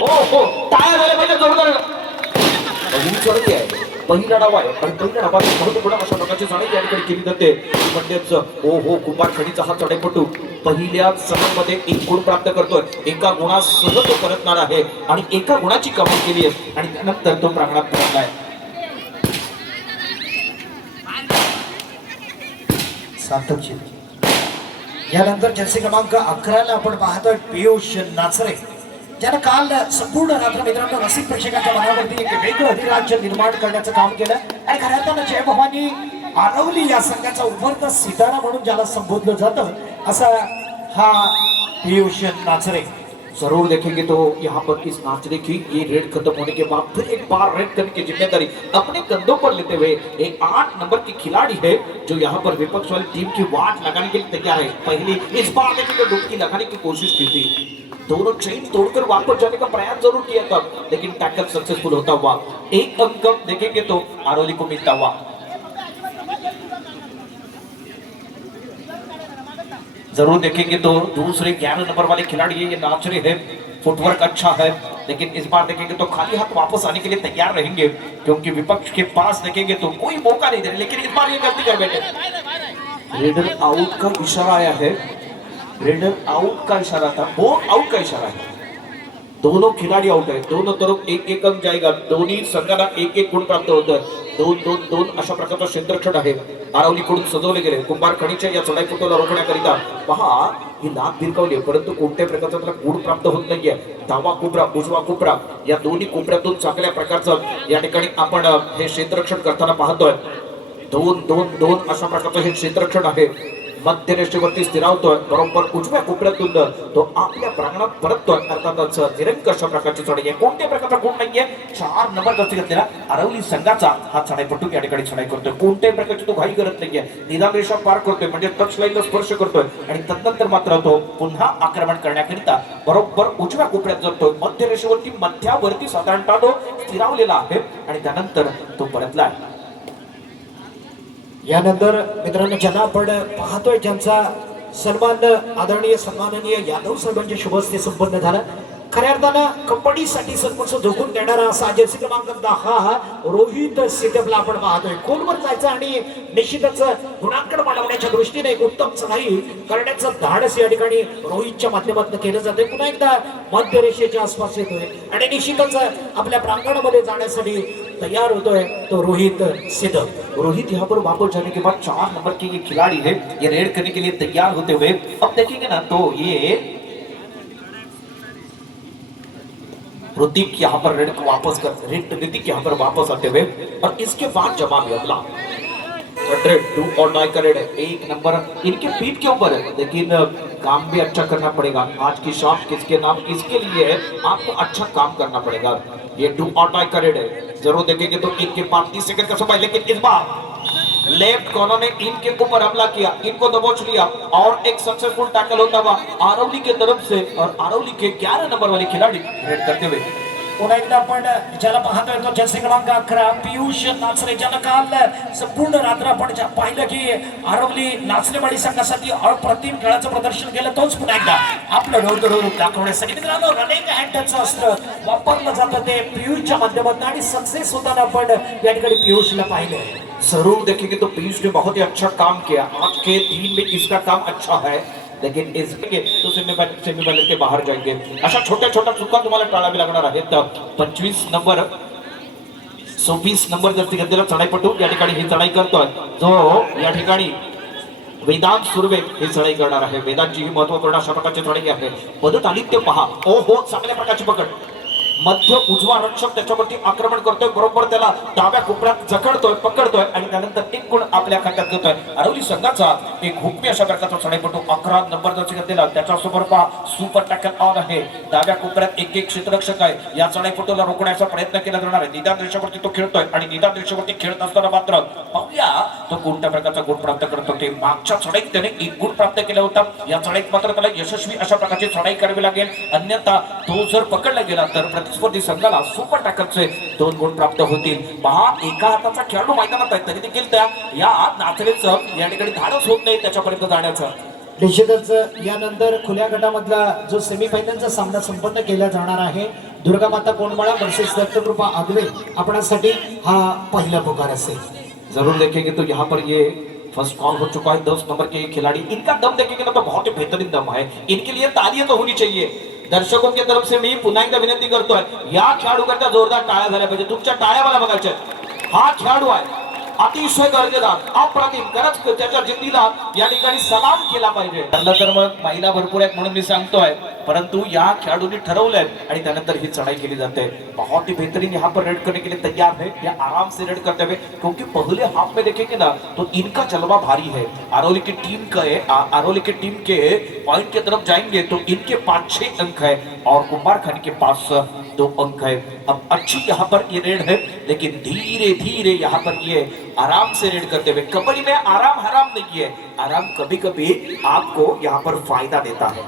हो टाळ्या झाल्या पाहिजे जोरदार. चढते आहे पहिला डाव आहे आणि पहिल्या डावात महत्वपूर्ण अशा प्रकारची चढाई या ठिकाणी केली जाते. म्हणजेच ओ कुंभार खडीचा हा चढाईपटू पहिल्या सणामध्ये 1 गुण प्राप्त करतोय. एका गुणासह तो परतणार आहे आणि एका गुणाची कमाई केली आहे आणि त्यानंतर तो प्रांगणात परतलाय. सार्थकची यानंतर जर्सी क्रमांक 11 ला आपण पाहतोय पियुष नाचरे, ज्यानं काल संपूर्ण रात्र मित्रांनो रसिक प्रेक्षकांच्या मनावरती एक वेगळं अधिराज्य निर्माण करण्याचं काम केलं. आणि खऱ्या अर्थानं जय भवानी आरवली या संघाचा उभरता सितारा म्हणून ज्याला संबोधलं जातं असा हा पियुष नाचरे. जरूर देखेंगे तो यहाँ पर इस नाचने की ये रेड खत्म होने के बाद फिर एक बार रेड करने की जिम्मेदारी अपने कंधों पर लेते हुए एक 8 नंबर की खिलाड़ी है जो यहाँ पर विपक्ष वाली टीम की वाट लगाने के लिए तैयार है. पहले इस बार देखेंगे डुबकी लगाने की कोशिश की थी, दोनों चेन तोड़कर वापस जाने का प्रयास जरूर किया था लेकिन टैकल सक्सेसफुल होता हुआ 1 अंक देखेंगे तो आरोली को मिलता हुआ. जरूर देखेंगे तो दूसरे 11 नंबर वाले खिलाड़ी ये नाचरे हैं. फुटवर्क अच्छा है लेकिन इस बार देखेंगे तो खाली हाथ वापस आने के लिए तैयार रहेंगे क्योंकि विपक्ष के पास देखेंगे तो कोई मौका नहीं दे रहे. लेकिन इस बार ये गलती कर बैठे. रेडर आउट का इशारा आया है, रेडर आउट का इशारा था, बोल आउट का इशारा है. दोनों खिलाड़ी आउट है, दोनों तरफ 1-1 अंक जाएगा. दोन्ही संघाला 1-1 गुण प्राप्त होत आहे. 2-2-2 अशा प्रकारचा क्षेत्ररक्षण आहे आरवलीकडून सजवले गेले. कुंभार खडीच्या या चढाईपटूला रोखण्याकरिता पहा ही लाभ भिरकावली परंतु कोणत्याही प्रकारचा त्याला गुण प्राप्त होत नाहीये. डावा कोपरा उजवा कोपरा या दोन्ही कोपऱ्यातून चांगल्या प्रकारचं या ठिकाणी आपण हे क्षेत्ररक्षण करताना पाहतोय. 2-2-2 अशा प्रकारचं हे क्षेत्ररक्षण आहे. मध्य रेषेवरती स्थिरावतोय बरोबर उजव्या कोपऱ्यातून तो आपल्या प्रांगणात परततोय. अर्थातच निरंक अशा प्रकारची चढाई आहे. कोणत्या प्रकारचा गुण नाहीये. 4 नंबर जास्ती घेतलेला आरवली संघाचा हा चढाईपटू या ठिकाणी चढाई करतोय. कोणत्याही प्रकारची तो घाई करत नाहीये. निदान रेषा पार करतोय म्हणजे टच लाईनला स्पर्श करतोय आणि तदनंतर मात्र तो पुन्हा आक्रमण करण्याकरिता बरोबर उजव्या कोपऱ्यात जातोय. मध्य रेषेवरती मध्यावरती साधारणतः तो स्थिरावलेला आहे आणि त्यानंतर तो परतलाय. यानंतर मित्रांनो ज्यांना आपण पाहतोय ज्यांचा सन्मान आदरणीय सन्माननीय यादव साहेबांच्या शुभ हस्ते संपन्न झाला. खऱ्या अर्थानं कबड्डीसाठी सर्वस्व झोकून देणारा असा जर्सी क्रमांक 10 रोहित सिद्धपला आपण पाहतोय. खोलवर जायचं आणि निश्चितच गुणांकन वाढवण्याच्या दृष्टीने एक उत्तम चढाई करण्याचं धाडस या ठिकाणी रोहितच्या माध्यमातून केलं जाते. पुन्हा एकदा मध्य रेषेच्या आसपास येतोय आणि निश्चितच आपल्या प्रांगणामध्ये जाण्यासाठी तैयार होतोय तो रोहित सिद्ध. रोहित यहाँ पर वापस जाने के बाद 4 नंबर के ये खिलाड़ी है ये रेड करने के लिए तैयार होते हुए अब देखेंगे ना तो ये ऋतिक यहाँ पर रेड को वापस कर ऋतिक यहाँ पर वापस आते हुए और इसके बाद जमा भी अगला 100 और डाई का रेड है. 1 नंबर इनके पीठ के ऊपर है लेकिन काम भी अच्छा करना पड़ेगा. आज की शॉट किसके नाम इसके लिए है आपको अच्छा काम करना पड़ेगा. ये 2 और डाई का रेड है. जरूर देखेंगे तो इनके पास 30 सेकंड का समय लेकिन इस बार लेफ्ट कॉर्नर ने इनके ऊपर हमला किया, इनको दबोच लिया और एक सक्सेसफुल टैकल होता हुआ आरवली के तरफ से और आरवली के 11 नंबर वाले खिलाड़ी रेड करते हुए. पुन्हा एकदा आपण ज्याला पाहतोय तो जर्सी क्रमांक 11 पियुष नाचरे, ज्यानं काल संपूर्ण रात्र आपण पाहिलं की आरवली नाचलेवाडी संघासाठी अप्रतिम खेळाचं प्रदर्शन केलं. तोच पुन्हा एकदा आपलं डोळं दाखवण्यासाठी मित्रांनो रनिंग हँडचं अस्त्र वापरलं जातं ते पियुषच्या माध्यमातून आणि सक्सेस होताना आपण या ठिकाणी पियुषला पाहिलं. जरूर देखेंगे तो पीयूष ने बहुत ही अच्छा काम किया. आज के दिन में इसका काम अच्छा है लेकिन इसके तो सेमीफायनल के बाहर जाएंगे. अशा छोट्या छोट्या चुका तुम्हाला टाळावी लागणार आहेत. 25 नंबर 26 नंबर जर घेतलेला चढाईपटू या ठिकाणी ही चढाई करतोय जो या ठिकाणी वेदांत सुर्वे ही चढाई करणार आहे. वेदांतची ही महत्वपूर्ण अशा प्रकारची चढाई आहे. पदत आदित्य पहा चांगल्या प्रकारची पकड. मध्य उजवा रक्षक त्याच्यावरती आक्रमण करतोय बरोबर त्याला डाव्या कोपऱ्यात जखडतोय पकडतोय आणि त्यानंतर 1 गुण आपल्या खात्यात घेतोय. आरवली संघाचा एक हुकमी अशा प्रकारचा चढाईपटू 11 नंबर जर घेतलेला त्याच्यासोबत पहा सुपर टॅकल ऑन आहे. डाव्या कोपऱ्यात 1 क्षेत्ररक्षक आहे. या चढाईपटूला रोखण्याचा प्रयत्न केला जाणार आहे. निदान रेषेवरती तो खेळतोय आणि निदान रेषेवरती खेळत असताना मात्र पाहूया तो कोणत्या प्रकारचा गुण प्राप्त करतो. ते मागच्या चढाईत त्याने 1 गुण प्राप्त केला होता. या चढाईत मात्र त्याला यशस्वी अशा प्रकारची चढाई करावी लागेल. अन्यथा तो जर पकडला गेला तर स्पर्धी संघाला सुपर टॅकलचे 2 गुण प्राप्त होतील. पहा एका हाताचा खेळाडू मैदानात आहे तरी देखील त्या या नाचरेचं या ठिकाणी धाडस होत नाही त्याच्यापर्यंत जाण्याचं. निश्चितच यानंतर खुल्या गटामधला जो सेमीफायनलचा सामना संपन्न केला जाणार आहे दुर्गामाता कोंडमाळा वर्सेस दत्तकृपा आगवे आपणासाठी हा पहिला पुकार असेल. जरूर देखेंगे तो यहाँ पर ये फर्स्ट कॉल हो चुका है 10 नंबर के ये खिलाड़ी. इनका दम देखेंगे ना तो बहुत ही बेहतरीन दम है. इनके लिए तालियां तो होनी चाहिए. दर्शकों की तरफ से मी पुन्हा एकदा विनंती करतोय, या खेळाडूकरता जोरदार टाळ्या झाल्या पाहिजे. तुमच्या टाळ्या मला बघायच्या. हा खेळाडू आहे अतिशय दर्जेदार अप्रतिम. खरंच त्याच्या जिद्दीला या ठिकाणी सलाम केला पाहिजे. ठरलं तर मग महिला भरपूर आहेत म्हणून मी सांगतोय, परंतु या खेळाडूंनी ठरवलंय आणि त्यानंतर ही चढ़ाई केली जाते. बहुत ही बेहतरीन यहाँ पर रेड करने के लिए तैयार है. ये आराम से रेड करते हुए, क्योंकि पहले हाफ में देखेंगे ना तो इनका जलवा भारी है. आरोली की टीम के पॉइंट की तरफ जाएंगे तो इनके 5-6 अंक है और कुंभारखंड के पास 2 अंक है. अब अच्छी यहाँ पर ये रेड है, लेकिन धीरे धीरे यहाँ पर ये आराम से रेड करते हुए. कबड्डी में आराम हराम नहीं है. आराम कभी कभी आपको यहाँ पर फायदा देता है.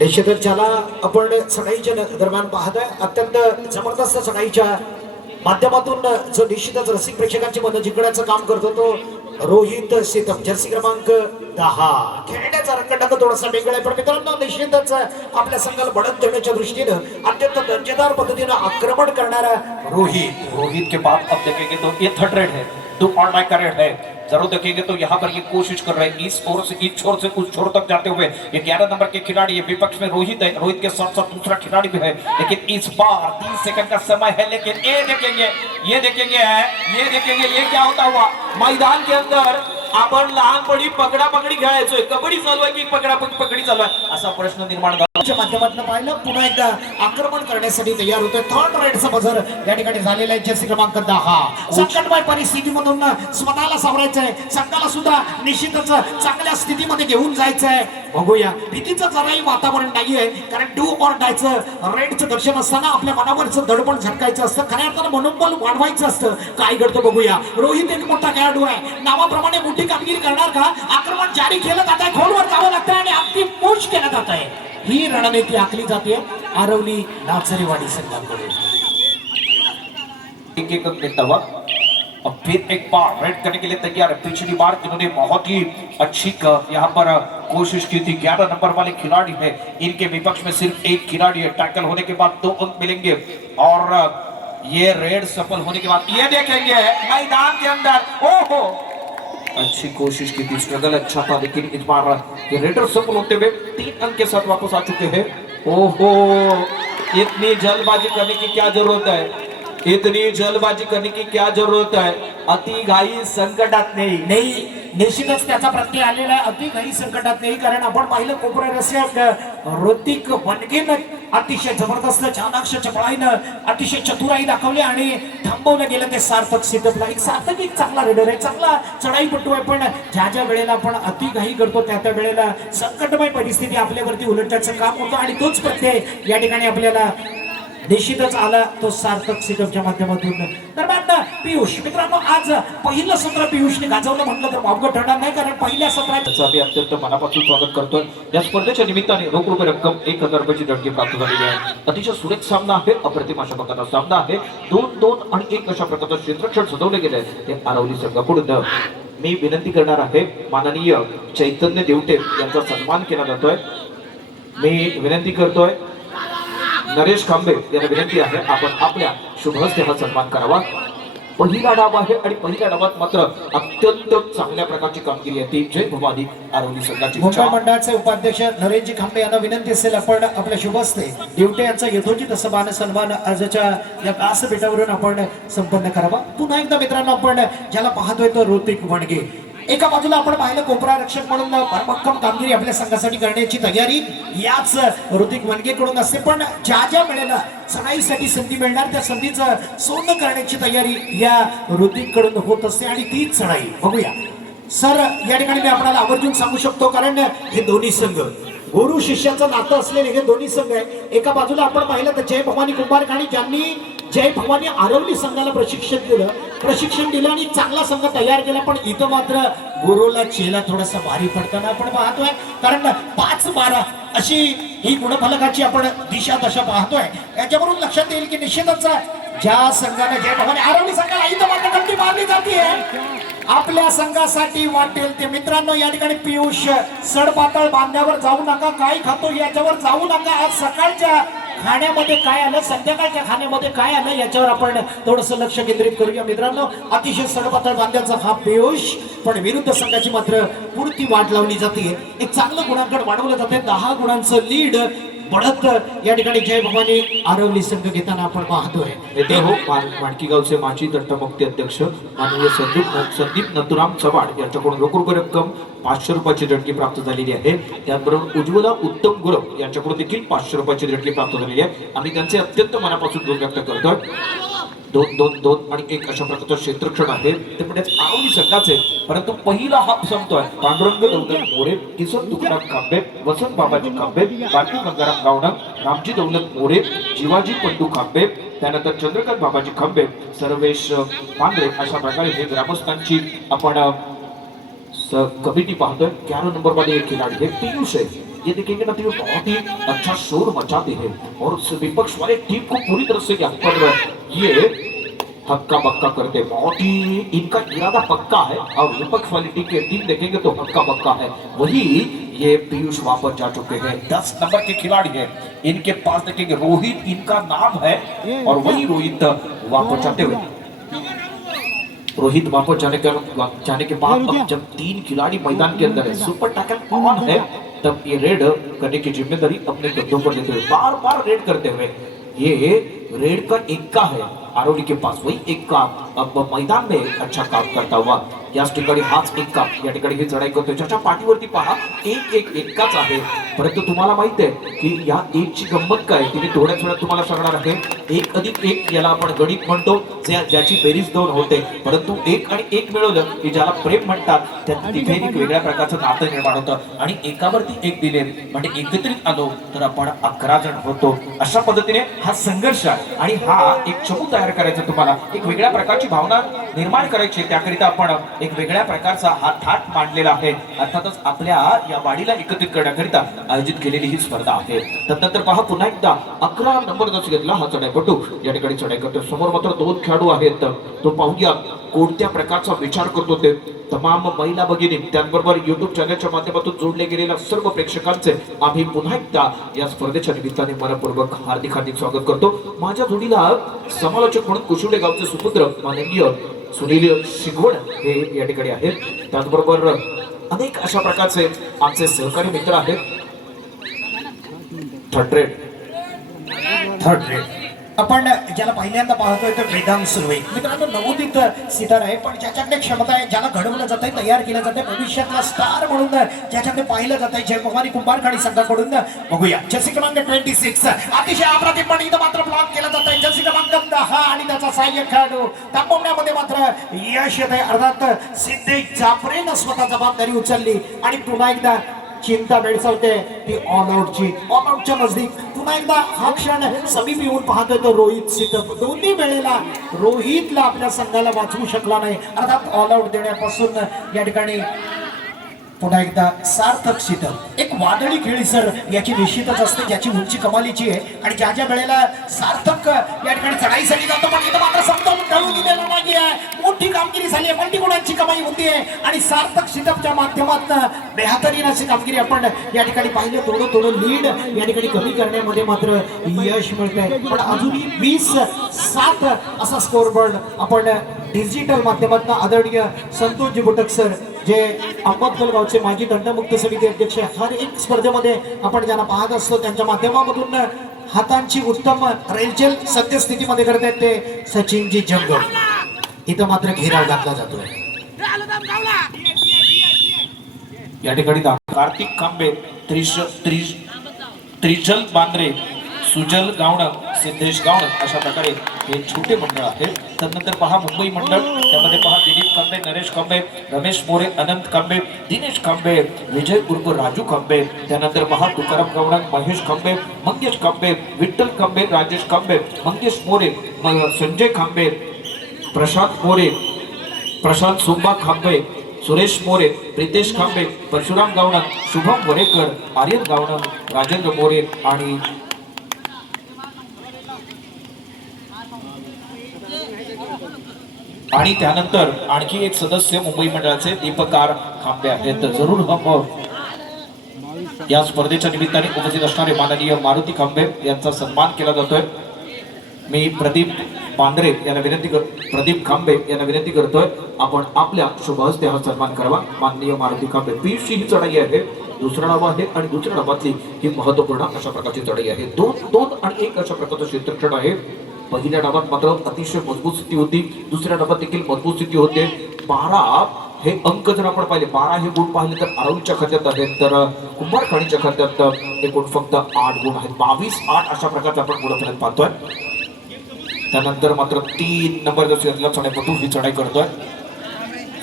निश्चितच ज्याला आपण चढाईच्या दरम्यान पाहतोय अत्यंत जबरदस्त चढाईच्या माध्यमातून जो निश्चितच रसिक प्रेक्षकांची मनं जिंकण्याचं काम करतो तो रोहित सीतम, जर्सी क्रमांक 10. खेळण्याचा रंगढंग थोडासा वेगळा आहे, पण मित्रांनो निश्चितच आपल्या संघाला बढत देण्याच्या दृष्टीनं अत्यंत दर्जेदार पद्धतीनं आक्रमण करणारा रोहित के बाद अब देखेंगे तो ये थर्ड रेड है. 2 और डाई का रेड है. जरूर देखेंगे तो यहाँ पर ये कोशिश कर रहे हैं इस छोर से उस छोर तक जाते हुए. ये 11 नंबर के खिलाड़ी, ये विपक्ष में रोहित है. रोहित के साथ साथ दूसरा खिलाड़ी भी है, लेकिन इस बार 30 सेकंड का समय है. लेकिन ये देखेंगे ये क्या होता हुआ. मैदान के अंदर आपण लहानपणी पकडापकडी खेळायचोय, कबड्डी चालू आहे की पकडी चालू आहे असा प्रश्न निर्माण झाला. माध्यमातून पाहिलं पुन्हा एकदा आक्रमण करण्यासाठी तयार होतोय. थर्ड रेडचा बझर या ठिकाणी झालेला आहे. जर्सी क्रमांक 10. संकटमय परिस्थितीमधून स्वतःला सावरायचंय, संघाला सुद्धा निश्चितच चांगल्या स्थितीमध्ये घेऊन जायचंय. बघूया, भीतीचं जराही वातावरण नाहीये, कारण डू ऑर डायचं रेडचं दर्शन असताना आपल्या मनावरचं दडपण झटकायचं असतं. खऱ्या अर्थानं मनोबल वाढवायचं असतं. काय घडतं बघूया. रोहित एक मोठा खेळाडू आहे, नावाप्रमाणे मोठी कामगिरी करणार का. आक्रमण जारी केलं जात आहे, खोलवर जावं लागतं आणि अगदी पुश केलं जात आहे. ही रणनीती आखली जाते आरवली नाचरेवाडी संघाकडे. एक मिनट वक्त. अब फिर एक बार रेड करने के लिए तैयार है. पिछली बार इन्होंने बहुत ही अच्छी यहाँ पर कोशिश की थी. 11 नंबर वाले खिलाड़ी है, इनके विपक्ष में सिर्फ एक खिलाड़ी है. टैकल होने के बाद 2 अंक मिलेंगे और ये रेड सफल होने के बाद ये देखेंगे मैदान के अंदर. ओहो, अच्छी कोशिश की थी, स्ट्रगल अच्छा था, लेकिन इस बार ये रेडर सफल होते हुए 3 अंक के साथ वापस आ चुके हैं. ओहो, इतनी जल्दबाजी करने की क्या जरूरत है. इतनी जल्दबाजी करने की क्या जरूरत है. अति घाई संकटात नाही. निश्चितच त्याचा प्रत्यय आलेला आहे. अति घाई संकटात नाही, कारण आपण पाहिलं कोपरा रसिक ऋतिक वनगेनं अतिशय जबरदस्त चाणाक्ष चपळाईनं अतिशय चतुराई दाखवली आणि थांबवलं गेलं ते सार्थक सीतपला. एक सार्थक एक चांगला रेडर आहे, चांगला चढाईपटू आहे, पण ज्या वेळेला आपण अति घाई करतो त्या वेळेला संकटमय परिस्थिती आपल्यावरती उलटण्याचं काम होतं आणि तोच प्रत्यय या ठिकाणी आपल्याला निश्चितच आला, तो सार्थक सीटपच्या माध्यमातून. दरम्यान पियुष मित्रांनो, आज पहिलं सत्र पियुषने गाजवलं म्हटलं तर वावगं ठरणार नाही, कारण पहिल्या सत्रात आम्ही अत्यंत मनापासून स्वागत करतोय. या स्पर्धेच्या निमित्ताने रोख रुपये रक्कम 1000 रुपयाची देणगी प्राप्त झालेली आहे. अतिशय सुरेख सामना आहे, अप्रतिम अशा प्रकारचा सामना आहे. 2-2 आणि 1 अशा प्रकारचं क्षेत्रक्षण सजवले गेले आहे. ते आरवली संघाकडून मी विनंती करणार आहे, माननीय चैतन्य देवटे यांचा सन्मान केला जातोय. मी विनंती करतोय नरेश खांबे यांना विनंती आहे, आपण आपल्या शुभ हस्ते हा सन्मान करावा. पहिला डाव आहे आणि पहिल्या डावात मात्र अत्यंत चांगल्या प्रकारची कामगिरी आहे ती जय भवानी आरवली संघाची. मुंबई मंडळाचे उपाध्यक्ष नरेशजी खांबे यांना विनंती असेल, आपण आपल्या शुभ हस्ते देवटे यांचा यथोचित असं सन्मान आजच्या या व्यासपीठावरून आपण संपन्न करावा. पुन्हा एकदा मित्रांनो, आपण ज्याला पाहतोय तो ऋतिक वणगे. एका बाजूला आपण पाहिलं कोपरा रक्षक म्हणून भरभक्कम कामगिरी आपल्या संघासाठी करण्याची तयारी याच ऋतिक वनगेकडून असते, पण ज्या वेळेला चढाईसाठी संधी मिळणार त्या संधीचं सोनं करण्याची तयारी या ऋतिककडून होत असते आणि तीच चढाई. बघूया सर, या ठिकाणी मी आपल्याला आवर्जून सांगू शकतो, कारण हे दोन्ही संघ गुरु शिष्याचं नातं असलेले हे दोन्ही संघ आहे. एका बाजूला आपण पाहिलं तर जय भवानी कुंभारखाणी, ज्यांनी जय भवानी आरवली संघाला प्रशिक्षण दिलं आणि चांगला संघ तयार केला, पण इथं मात्र गुरुला चेला थोडासा भारी पडताना आपण पाहतोय, कारण 5-12 अशी ही गुणफलकाची आपण दिशा दशा पाहतोय. याच्यावरून लक्षात येईल की निश्चितच ज्या संघाने जय भवानी आरवली संघाला इथं मात्र गमती मारली जाते आपल्या संघासाठी वाटेल ते. मित्रांनो, या ठिकाणी पियुष सडपातळ बांध्यावर जाऊ नका, काय खातो याच्यावर जाऊ नका. आज सकाळच्या खाण्यामध्ये काय आलं, संध्याकाळच्या खाण्यामध्ये काय आलं याच्यावर आपण थोडस लक्ष केंद्रित करूया मित्रांनो. अतिशय सडपातळ बांध्याचा हा पेयोश, पण विरुद्ध संघाची मात्र पुरती वाट लावली जाते. एक चांगलं गुणांकन वाढवलं जाते. 10 गुणांचं लीड बढत या ठिकाणी जय भवानी आरवली संघ घेताना आपण पाहतोय. येथे हो माणकी गावचे माजी तंटमुक्ती अध्यक्ष माननीय संदीप नथुराम चव्हाण यांच्याकडून रोख रक्कम 500 रुपयाची देणगी प्राप्त झालेली आहे. त्याचबरोबर उज्ज्वला उत्तम गुरव यांच्याकडून देखील 500 रुपयाची देणगी प्राप्त झालेली आहे. आम्ही त्यांचे अत्यंत मनापासून ऋण व्यक्त करतोय. 2-2-2 आणि 1 अशा प्रकारचं क्षेत्रक्षण आहे ते म्हणजे आरवली संघाचे. परंतु पहिला हाफ संपतोय. पांडुरंग दौलत मोरे, किसन तुकाराम खांबे, वसंत बाबाजी खांबे, बापू गंगाराम गावणा, रामजी दौलत मोरे, जीवाजी पंडू खांबे, त्यानंतर चंद्रकांत बाबाजी खांबे, सर्वेश पांढरे अशा प्रकारे हे ग्रामस्थांची आपण कमिटी पाहतोय. 11 नंबर वाले एक खिलाड़ी है पीयूष है. ये देखेंगे ना तो बहुत ही अच्छा शोर मचाते हैं और विपक्ष वाले टीम को पूरी तरह से यहाँ पर ये हक्का बक्का करते हैं. बहुत ही इनका इरादा पक्का है और विपक्ष वाली टीम देखेंगे तो हक्का बक्का है. वही ये पीयूष वापस जा चुके हैं. 10 नंबर के खिलाड़ी हैं. इनके पास देखेंगे रोहित इनका नाम है और वही रोहित वापस जाते हुए. रोहित वापस जाने के बाद अब जब 3 खिलाड़ी मैदान के अंदर है, सुपर टैकल कौन है, तब ये रेड करने की जिम्मेदारी अपने कंधों पर लेते हुए बार बार रेड करते हुए ये रेड का एक्का है आरोली के पास. वही एक्का अब मैदान में अच्छा काम करता हुआ याच ठिकाणी हाच एक्का या ठिकाणी ही चढाई करतोय. ज्याच्या पाठीवरती पहा एक एक्काच आहे. परंतु तुम्हाला माहित आहे की या एकची गंमत काय तिने थोड्याच वेळात तुम्हाला सांगणार आहे. 1 अधिक 1 याला आपण गणित म्हणतो, ज्याची बेरीज 2 होते. परंतु 1 आणि 1 मिळवलं की ज्याला प्रेम म्हणतात त्यात तिथे एक वेगळ्या प्रकारचं नातं निर्माण होतं. आणि एकावरती 1 दिले म्हणजे एकत्रित आलो तर आपण 11 जण होतो. अशा पद्धतीने हा संघर्ष आणि हा एक चमू तयार करायचा, तुम्हाला एक वेगळ्या प्रकारची भावना निर्माण करायची. त्याकरिता आपण एक वेगळ्या प्रकारचा हा थाट मांडलेला आहे. अर्थातच आपल्या या वाडीला एकत्रित करण्याकरिता आयोजित केलेली ही स्पर्धा आहे. त्यानंतर पहा पुन्हा एकदा 11 नंबर घेतला हा चढाईपटू या ठिकाणी चढाई करतो. समोर मात्र 2 खेळाडू आहेत. तो पाहूया कोणत्या प्रकारचा विचार करतो ते. तमाम महिला भगिनी त्याचबरोबर युट्यूब चॅनलच्या माध्यमातून जोडले गेलेल्या सर्व प्रेक्षकांचे आम्ही पुन्हा एकदा या स्पर्धेच्या निमित्ताने मनपूर्वक हार्दिक स्वागत करतो. माझ्या जोडीला समालोचक म्हणून कुशुले गावचे सुपुत्र माननीय सुनील शिगवण हे या ठिकाणी आहेत. त्याचबरोबर अनेक अशा प्रकारचे आमचे सहकारी मित्र आहेत. थर्ड रेड आपण ज्याला पहिल्यांदा पाहतोय तर वेदांत सुर्वे मित्रांनो नवोदित सितार आहे. पण ज्याच्याकडे क्षमता आहे, ज्याला घडवलं जात आहे, तयार केलं जात आहे, भविष्यातला स्टार म्हणून ज्याच्याकडे पाहिलं जात आहे, जय भवानी कुंभारखाडी संघाकडून बघूया. जर्सी क्रमांक 26 अतिशय अप्रतिम इथं मात्र ब्लॉक केला जात आहे. जर्सी क्रमांक 10 आणि त्याचा सहाय्यक खेळाडू थांबवण्यामध्ये मात्र यश येत आहे. अर्थात सिद्धेश जाफरेनं स्वतः जबाबदारी उचलली आणि पुन्हा एकदा चिंता भेडसावते ती ऑल आउटच्या नजदीक. पुन्हा एकदा हा क्षण समीप येऊन पाहतोय तो रोहित सिद्धप. दोन्ही वेळेला रोहितला आपल्या संघाला वाचवू शकला नाही. अर्थात ऑल आउट देण्यापासून या ठिकाणी पुन्हा एकदा सार्थक सिद्धप. एक वादळी खेळी सर याची निश्चितच असते, ज्याची उंची कमालीची आहे. आणि ज्या ज्या वेळेला सार्थक या ठिकाणी चढाईसाठी जातो पण इथं मात्र समजावून कळू दिलेला नाही आहे. मोठी कामगिरी झाली आहे, मल्टीगुणांची कमाई होती आहे आणि सार्थक सिद्धपच्या माध्यमातून बेहतरीन अशी कामगिरी आपण या ठिकाणी पाहिलं. थोडं लीड या ठिकाणी कमी करण्यामध्ये मात्र यश मिळतंय. पण अजूनही 20-7 असा स्कोरबोर्ड आपण डिजिटल माध्यमातून आदरणीय संतोषजी बुटक सर जे अहमदगल गावचे माजी दंडमुक्त समिती अध्यक्ष हर एक स्पर्धेमध्ये आपण ज्यांना पाहत असतो त्यांच्या माध्यमामधून हातांची उत्तम रेलचेल सद्यस्थितीमध्ये करतात ते सचिनजी जंगल. इथं मात्र घेराव घातला जातोय. या ठिकाणी कार्तिक खांबे, त्रिजल बांद्रे, सुजल गावण, सिद्धेश गावण अशा प्रकारे हे छोटे मंडळ आहे. त्यानंतर पहा मुंबई मंडळ, त्यामध्ये पहा दिलीप खांबे, नरेश खांबे, रमेश मोरे, अनंत खांबे, दिनेश खांबे, विजय उर्फ राजू खांबे. त्यानंतर पहा तुकाराम गावण, महेश खांबे, मंगेश खांबे, विठ्ठल खांबे, राजेश खांबे, मंगेश मोरे, संजय खांबे, प्रशांत मोरे, प्रशांत सुंबा खांबे, सुरेश मोरे, प्रितेश खांबे, परशुराम गावण, शुभम वरेकर, आर्यन गावण, राजेंद्र मोरे आणि त्यानंतर आणखी एक सदस्य मुंबई मंडळाचे दीपकार खांबे आहेत. जरूर हम या स्पर्धेच्या निमित्ताने उपस्थित असणारे माननीय मारुती खांबे यांचा सन्मान केला जातोय. मी प्रदीप पांढरे यांना प्रदीप खांबे यांना विनंती करतोय आपण आपल्या शुभ हस्ते हा सन्मान करावा. माननीय मारुती खांबे. पीयूषची ही चढाई आहे, दुसरं नाव आहे आणि दुसऱ्या नावातली ही महत्वपूर्ण अशा प्रकारची चढाई आहे. 2-2 आणि 1 अशा प्रकारचं क्षेत्रक्षण आहे. पहिल्या डावात मात्र अतिशय मजबूत स्थिती होती, दुसऱ्या डावात देखील मजबूत स्थिती होते. 12 हे अंक जर आपण पाहिले, 12 हे गुण पाहिले तर आरोग्यच्या खात्यात आहेत, तर कुंभारखाणीच्या खात्यात एकूण फक्त 8 गुण आहेत. 22-8 अशा प्रकारचा आपण गुणफलक पाहतोय. त्यानंतर मात्र 3 नंबर चढाईपटू ही चढाई करतोय.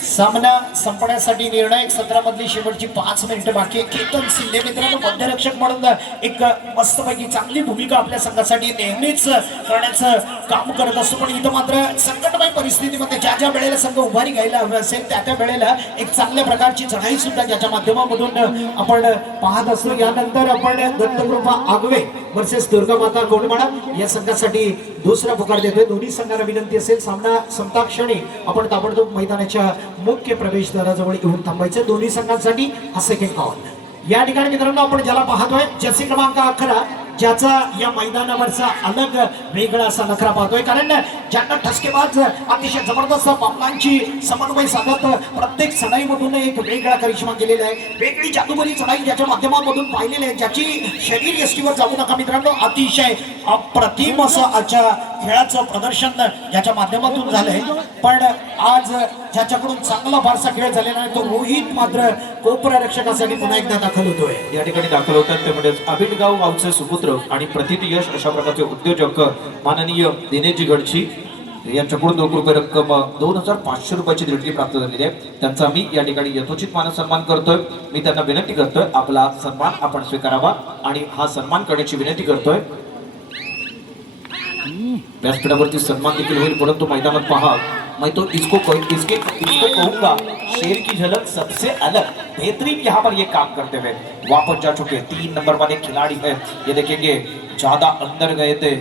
सामना संपण्यासाठी निर्णायक सत्रामधली शेवटची 5 मिनिटं बाकी आहे. केतन शिंदे मित्रांनो मध्यरक्षक म्हणून एक मस्तपैकी चांगली भूमिका आपल्या संघासाठी नेहमीच करण्याचं काम करत असतो, पण इथं मात्र संकटमय परिस्थितीमध्ये ज्या ज्या वेळेला संघ उभारी घ्यायला हवी असेल त्या त्या वेळेला एक चांगल्या प्रकारची चढाई सुद्धा ज्याच्या माध्यमामधून आपण पाहत असतो. यानंतर आपण दत्तकृपा आगवे वर्सेस दुर्गामाता गोंडमाळा या संघासाठी दुसरा पुकार देतोय. दोन्ही संघांना विनंती असेल सामना संपता क्षणी आपण ताबडतोब मैदानाच्या मुख्य प्रवेशद्वाराजवळ येऊन थांबायचं. दोन्ही संघांसाठी हा सेकंड कॉल. या ठिकाणी मित्रांनो आपण ज्याला पाहतोय जर्सी क्रमांक 11 ज्याचा या मैदानावरचा अलग वेगळा असा नखरा पाहतोय, कारण ज्यांना ठसकेबाज अतिशय जबरदस्त पावलांची समन्वय साधत प्रत्येक चढाईमधून एक वेगळा करिश्मा केलेला आहे, वेगळी जादूबरी चढाई ज्याच्या माध्यमामधून पाहिलेली आहे, ज्याची शरीर यष्टीवर जाऊ नका मित्रांनो. अतिशय अप्रतिम असं आजच्या खेळाचं प्रदर्शन ज्याच्या माध्यमातून झालंय, पण आज ज्याच्याकडून चांगला फारसा खेळ झालेला आहे तो रोहित मात्र कोपरा रक्षकासाठी पुन्हा एकदा दाखल होतोय. या ठिकाणी दाखल होतात ते म्हणजे अभिनगाव गावचे सुपुत्र आणि प्रतिती यश अशा प्रकारचे उद्योजक माननीय दिनेशजी गडची यांच्याकडून ₹2 रक्कम 2500 रुपयाची देणगी प्राप्त झालेली आहे. त्यांचा मी या ठिकाणी यथोचित मान सन्मान करतोय. मी त्यांना विनंती करतोय आपला सन्मान आपण स्वीकारावा आणि हा सन्मान करण्याची विनंती करतोय. व्यासपीठावरती सन्मान देखील होईल, परंतु मैदानात पहा मैं तो इसको कहूंगा शेर की झलक सबसे अलग बेहतरीन यहाँ पर ये काम करते हुए वापस जा चुके 3 नंबर वाले खिलाड़ी है. ये देखेंगे ज्यादा अंदर गए थे,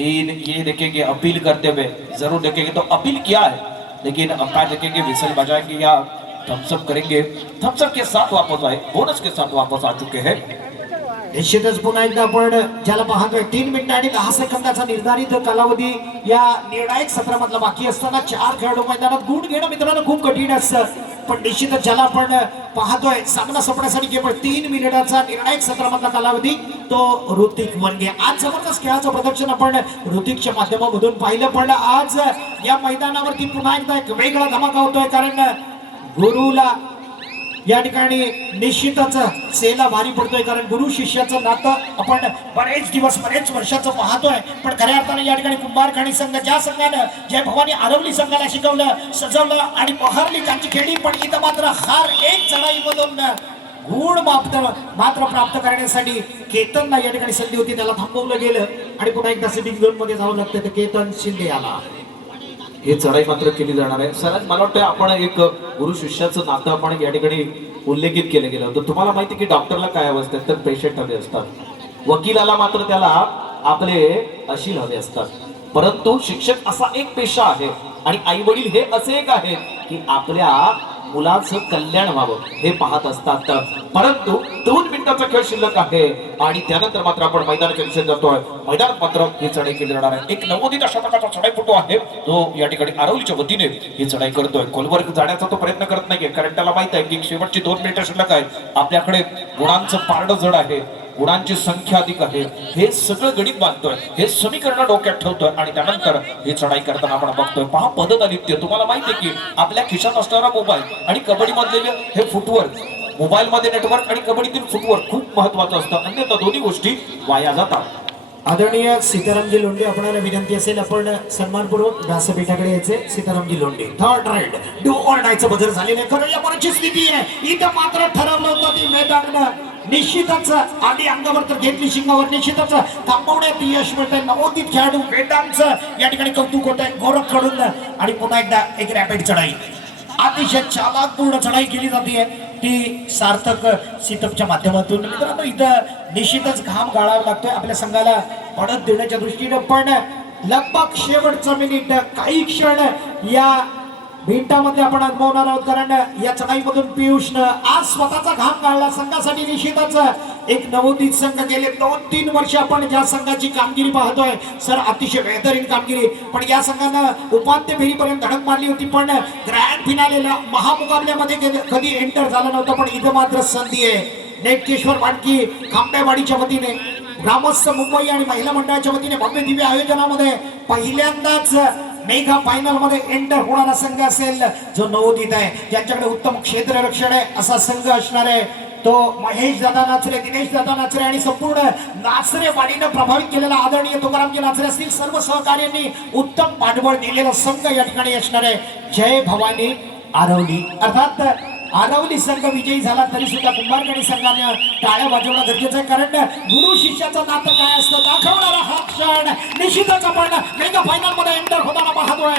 ये देखेंगे अपील करते हुए जरूर देखेंगे तो अपील किया है, लेकिन अंपायर देखेंगे विसल बजाएंगे या थम्सअप करेंगे. थम्सअप के साथ वापस आए, बोनस के साथ वापस आ चुके हैं. निश्चितच पुन्हा एकदा आपण ज्याला पाहतोय 3 मिनिटं आणि 10 सेकंदाचा निर्धारित कालावधी या निर्णायक सत्रामधला बाकी असताना 4 खेळाडू मैदानात गुण घेणं मित्रांनो खूप कठीण असतं, पण निश्चितच ज्याला आपण पाहतोय सामना संपण्यासाठी केवळ 3 मिनिटाचा निर्णायक सत्रामधला कालावधी तो ऋतिक वनगे. आज जबरदस्त खेळाचं प्रदर्शन आपण ऋतिकच्या माध्यमामधून पाहिलं, पण आज या मैदानावरती पुन्हा एकदा एक वेगळा धमाका होतोय, कारण गुरुला या ठिकाणी निश्चितच सेला भारी पडतोय, कारण गुरु शिष्याचं नातं आपण बरेच वर्षाचं पाहतोय. पण खऱ्या अर्थाने या ठिकाणी कुंभारखाणी संघ ज्या संघानं जय भवानी आरवली संघाला शिकवलं, सजवलं आणि बहरली त्यांची खेळी, पण इथं मात्र हार एक चढाईमधून गुण मात्र प्राप्त करण्यासाठी केतनला या ठिकाणी संधी होती, त्याला थांबवलं गेलं आणि पुन्हा एकदा सिटिंग झोन मध्ये जावं लागतं. तर केतन शिंदे आला. हे चढाई मात्र केली जाणार आहे. सर मला वाटतं आपण एक गुरु शिष्याचं नातं आपण या ठिकाणी उल्लेखित केलं गेलं होतं. तुम्हाला माहिती की डॉक्टरला काय हवे असतात तर पेशंट हवे असतात, वकिलाला मात्र त्याला आपले अशील हवे असतात, परंतु शिक्षक असा एक पेशा आहे आणि आई वडील हे असे एक आहेत की आपल्या मुलाचं कल्याण व्हावं हे पाहत असतात. परंतु 2 मिनिटाचा खेळ शिल्लक आहे आणि त्यानंतर मात्र आपण मैदानाच्या दिशेने जातोय. मैदानात मात्र ही चढाई केली जाणार आहे. एक नवोदित शतकाचा चढाईपटू आहे तो या ठिकाणी आरवलीच्या वतीने ही चढाई करतोय. खोलवर जाण्याचा तो प्रयत्न करत नाहीये, कारण त्याला माहित आहे की शेवटची 2 मिनिटं शिल्लक आहेत. आपल्याकडे गुणांचं पारडं जड आहे, गुणांची संख्या अधिक आहे, हे सगळं गणित बांधतोय, हे समीकरण डोक्यात ठेवतोय आणि त्यानंतर ही चढाई करताना आपण बघतोय. पहा पदत आदित्य, तुम्हाला माहिती आहे की आपल्या खिशात असणारा मोबाईल आणि कबड्डी मधले हे फुटवर्क, मोबाईल मध्ये नेटवर्क आणि कबड्डीतील फुटवर्क खूप महत्वाचं असतं, अन्यथा दोन्ही गोष्टी वाया जातात. आदरणीय सीतारामजी लोंढे आपणाला विनंती असेल आपण सन्मानपूर्वक व्यासपीठाकडे यायचे. Sitaramji Londhe. Third raid do or डायचं बदल झालेलं आहे. खरं या बरीचशी स्थिती आहे, इथं मात्र ठरवलं होतं की मैदान निश्चितच आधी अंगावर तर घेतली शिंगावर, निश्चितच थांबवण्यात यश मिळतंय. नवोदित खेळाडू वेदांचं या ठिकाणी कौतुक होत आहे गोरख कडून आणि पुन्हा एकदा एक रॅपिड चढाई, अतिशय चालाकपूर्ण चढाई केली जाते ती सार्थक सिटअपच्या माध्यमातून. मित्रांनो इथं निश्चितच घाम गाळावा लागतोय आपल्या संघाला पडत देण्याच्या दृष्टीनं, पण लगभग शेवटचा मिनिट काही क्षण या भिंटामध्ये आपण अनुभवणार आहोत, कारण या चढाईमधून पियुषनं आज स्वतःचा घाम गाळला संघासाठी. निश्चितच एक नवोदित संघ गेले 2-3 वर्ष आपण ज्या संघाची कामगिरी पाहतोय सर, अतिशय बेहतरीन कामगिरी. पण या संघानं उपांत्य फेरीपर्यंत धडक मारली होती, पण ग्रँड फिनालेला महामुकाबल्यामध्ये कधी एंटर झाला नव्हता. पण इथं मात्र संधी आहे. नेटकेश्वर वाडकी खांबेवाडीच्या वतीने, ग्रामस्थ मुंबई आणि महिला मंडळाच्या वतीने भव्य दिव्य आयोजनामध्ये पहिल्यांदाच मेगा फायनल मध्ये एंटर होणारा संघ असेल जो नवोदित आहे, ज्यांच्याकडे उत्तम क्षेत्ररक्षण आहे असा संघ असणार आहे. तो महेश दादा नाचरे, दिनेश दादा नाचरे आणि संपूर्ण नाचरे वाडीनं प्रभावित केलेला आदरणीय तुकारामजी नाचरे असतील सर्व सहकार्यांनी उत्तम पाठबळ दिलेला संघ या ठिकाणी असणार आहे. जय भवानी आरवली. अर्थात आरवली संघ विजयी झाला तरी सुद्धा कुंभारगडी संघाने टाळ्या वाजवणं गरजेचं आहे, कारण गुरु शिष्याचं नातं काय असतं दाखवणारा हा क्षण निश्चितच आपण मेगा फायनल मध्ये एंटर होताना पाहतोय.